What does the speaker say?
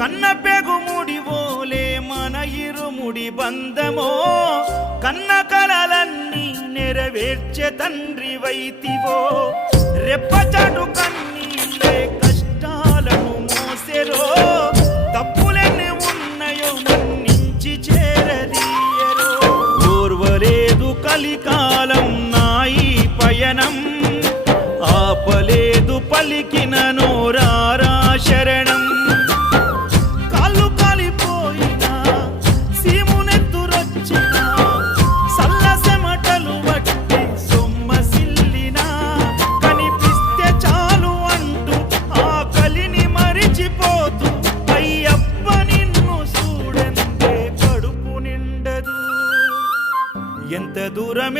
కన్న పెగుముడి ఓలే మన ఇరుముడి బంధమో కన్న కలలన్నీ నెరవేర్చే తండ్రి వైతివో రెప్పచాటు కన్నీళ్ళే కష్టాలను మోసెరో తప్పులెన్ని ఉన్నాయో మన్నించి చేరదీయరో ఓర్వలేదు కలికాలం నాయి పయనం ఆపలేదు పలికిన నోరారా శరణం కాళ్ళు కాలిపోయినా సీమునెత్తురొచ్చినా సల్ల సెమటలు వట్టి సొమ్మసిల్లినా కనిపిస్తే చాలు అంటూ ఆకలిని మరిచిపోతూ అయ్యప్ప నిన్ను చూడందే కడుపు నిండదు ఎంత దూరం